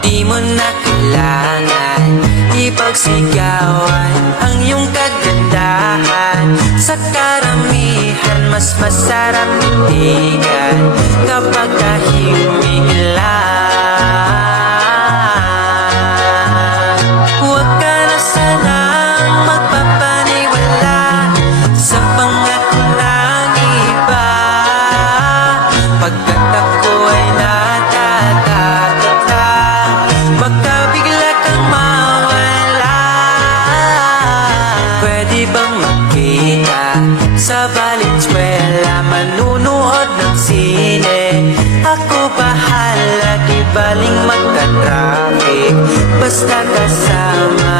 Di mo na kailangan ipagsigawan ang iyong kagandahan. Sa karamihan, mas masarap titigan kapag tahimik lang. Huwag ka na sanang magpapaniwala sa pangako ng iba, pagkat ako ay natatakot lang baka bigla kang mawala. Pwede bang magkita sa Valenzuela, manunood ng sine? Ako bahala, di baling magka-traffic, basta kasama